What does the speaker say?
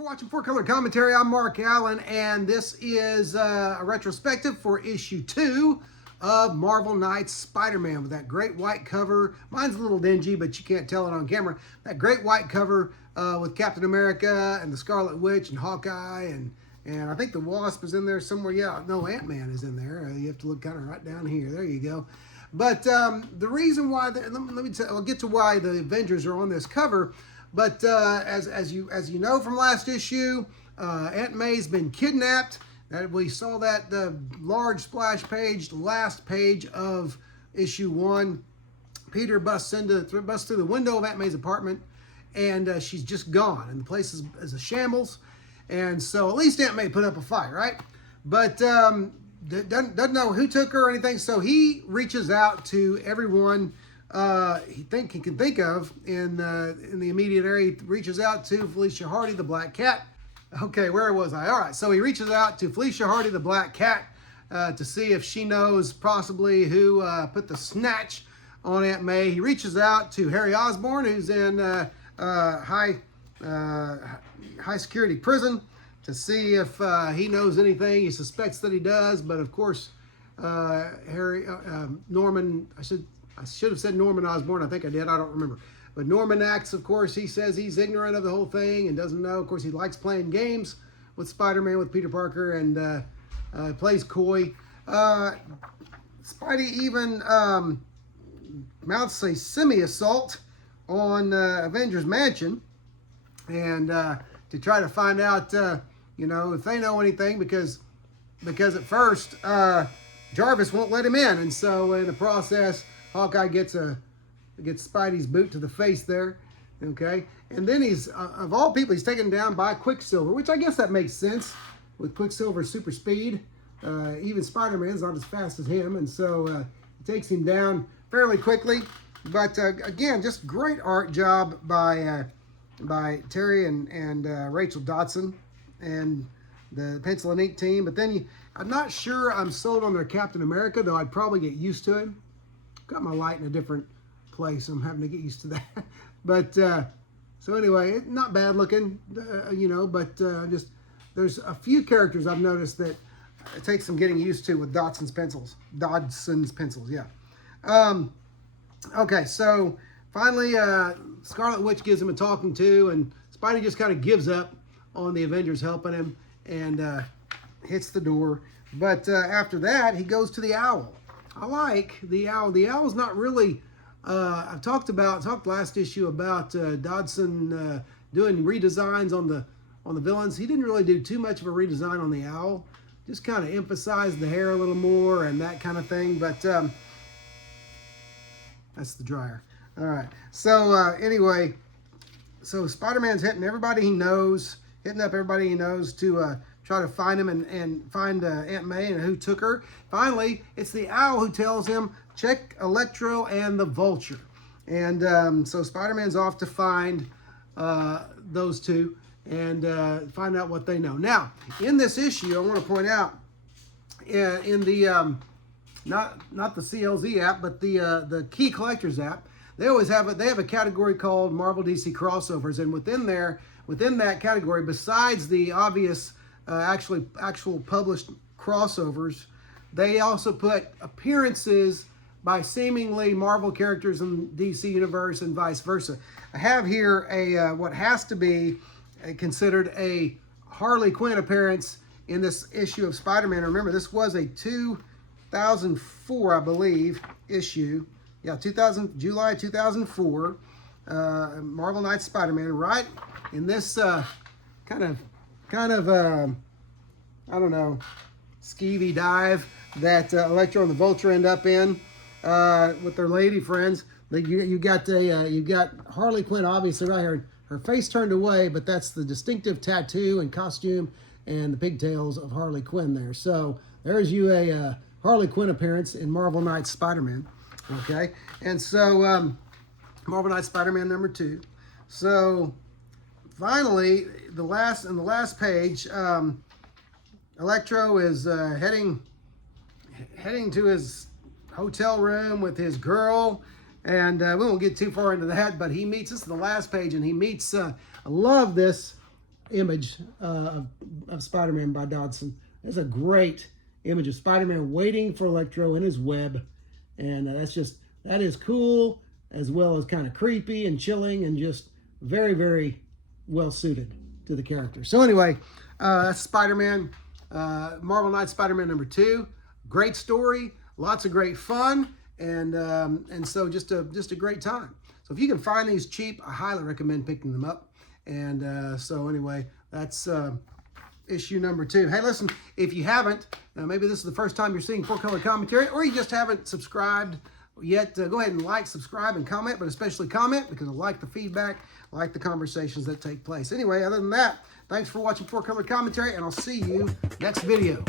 for watching Four Color Commentary. I'm Mark Allen, and this is a retrospective for issue 2 of Marvel Knights Spider-Man with that great white cover. Mine's a little dingy, but you can't tell it on camera. That great white cover with Captain America and the Scarlet Witch and Hawkeye, and I think the Wasp is in there somewhere. Yeah, no, Ant-Man is in there. You have to look kind of right down here. There you go. But the reason why, I'll get to why the Avengers are on this cover. But as you know from last issue, Aunt May's been kidnapped. We saw that the large splash page, the last page of issue 1. Peter busts through the window of Aunt May's apartment, and she's just gone, and the place is a shambles. And so at least Aunt May put up a fight, right? But doesn't know who took her or anything. So he reaches out to everyone he can think of in the immediate area. He reaches out to Felicia Hardy, the Black Cat. Okay, where was I? All right, so he reaches out to Felicia Hardy, the Black Cat, to see if she knows possibly who put the snatch on Aunt May. He reaches out to Harry Osborn, who's in high security prison, to see if he knows anything. He suspects that he does, but of course, Norman, I should have said Norman Osborn. I think I did. I don't remember. But Norman acts, of course, he says he's ignorant of the whole thing and doesn't know. Of course, he likes playing games with Spider-Man, with Peter Parker, and plays coy. Spidey even mounts a semi-assault on Avengers Mansion, and to try to find out, if they know anything, because at first Jarvis won't let him in, and so in the process, Hawkeye gets Spidey's boot to the face there, okay? And then he's, of all people, he's taken down by Quicksilver, which I guess that makes sense with Quicksilver's super speed. Even Spider-Man's not as fast as him, and so it takes him down fairly quickly. But again, just great art job by Terry and Rachel Dotson and the pencil and ink team. But then I'm not sure I'm sold on their Captain America, though I'd probably get used to him. Got my light in a different place. I'm having to get used to that. But so anyway, not bad looking, but just there's a few characters I've noticed that it takes some getting used to with Dodson's pencils, yeah. Okay, so finally Scarlet Witch gives him a talking to, and Spidey just kind of gives up on the Avengers helping him and hits the door. But after that, he goes to the Owl. I like the Owl. The Owl's not really, I talked last issue about Dodson doing redesigns on the villains. He didn't really do too much of a redesign on the Owl. Just kind of emphasized the hair a little more and that kind of thing. But that's the dryer. All right. So anyway, so Spider-Man's hitting up everybody he knows to try to find him and find Aunt May and who took her. Finally, it's the Owl who tells him, check Electro and the Vulture. And so Spider-Man's off to find those two and find out what they know. Now, in this issue, I want to point out, in the, not the CLZ app, but the Key Collectors app, they have a category called Marvel DC Crossovers. And within that category, besides the obvious actual published crossovers, they also put appearances by seemingly Marvel characters in DC Universe and vice versa. I have here a what has to be considered a Harley Quinn appearance in this issue of Spider-Man. Remember, this was a 2004, I believe, issue. Yeah, July 2004, Marvel Knights Spider-Man, right in this kind of I don't know, skeevy dive that Electro and the Vulture end up in with their lady friends. You got Harley Quinn obviously right here, her face turned away, but that's the distinctive tattoo and costume and the pigtails of Harley Quinn there. So there's you a Harley Quinn appearance in Marvel Knights Spider-Man. Okay, and so Marvel Knights Spider-Man number 2. So finally, the last page, Electro is heading to his hotel room with his girl, and we won't get too far into that, but he meets, this is the last page, and he meets, I love this, image of Spider-Man by Dodson. It's a great image of Spider-Man waiting for Electro in his web, and that is cool, as well as kind of creepy and chilling, and just very, very well suited to the character. So anyway, that's Spider-Man, Marvel Knights Spider-Man #2. Great story, lots of great fun, and so just a great time. So if you can find these cheap, I highly recommend picking them up. And so anyway, that's issue #2. Hey, listen, if you haven't, maybe this is the first time you're seeing Full Color Commentary, or you just haven't subscribed yet, go ahead and like, subscribe, and comment, but especially comment, because I like the feedback, I like the conversations that take place. Anyway, other than that, thanks for watching Full Color Commentary, and I'll see you next video.